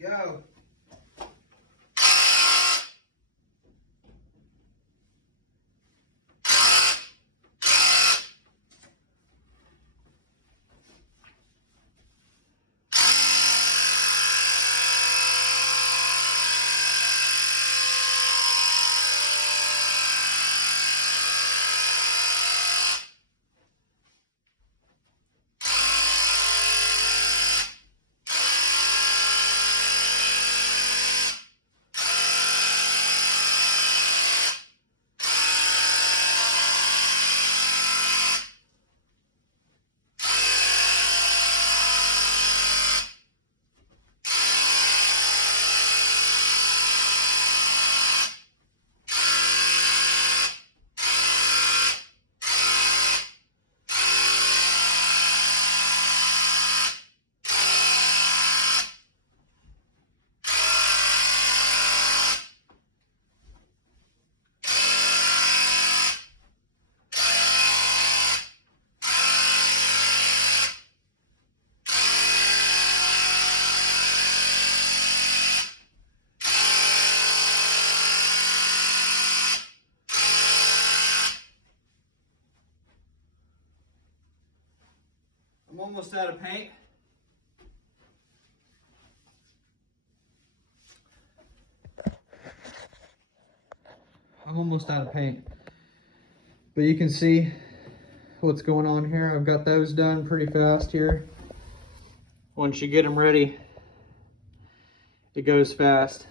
go. I'm almost out of paint. But you can see what's going on here. I've got those done pretty fast here. Once you get them ready, it goes fast.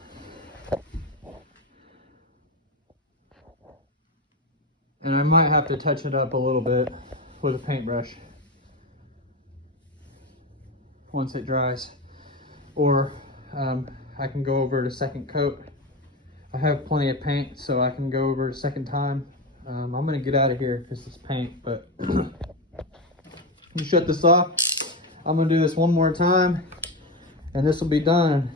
And I might have to touch it up a little bit with a paintbrush once it dries, or I can go over it a second coat. I have plenty of paint, so I can go over it a second time. I'm gonna get out of here because it's paint, but you shut this off. I'm gonna do this one more time and this will be done.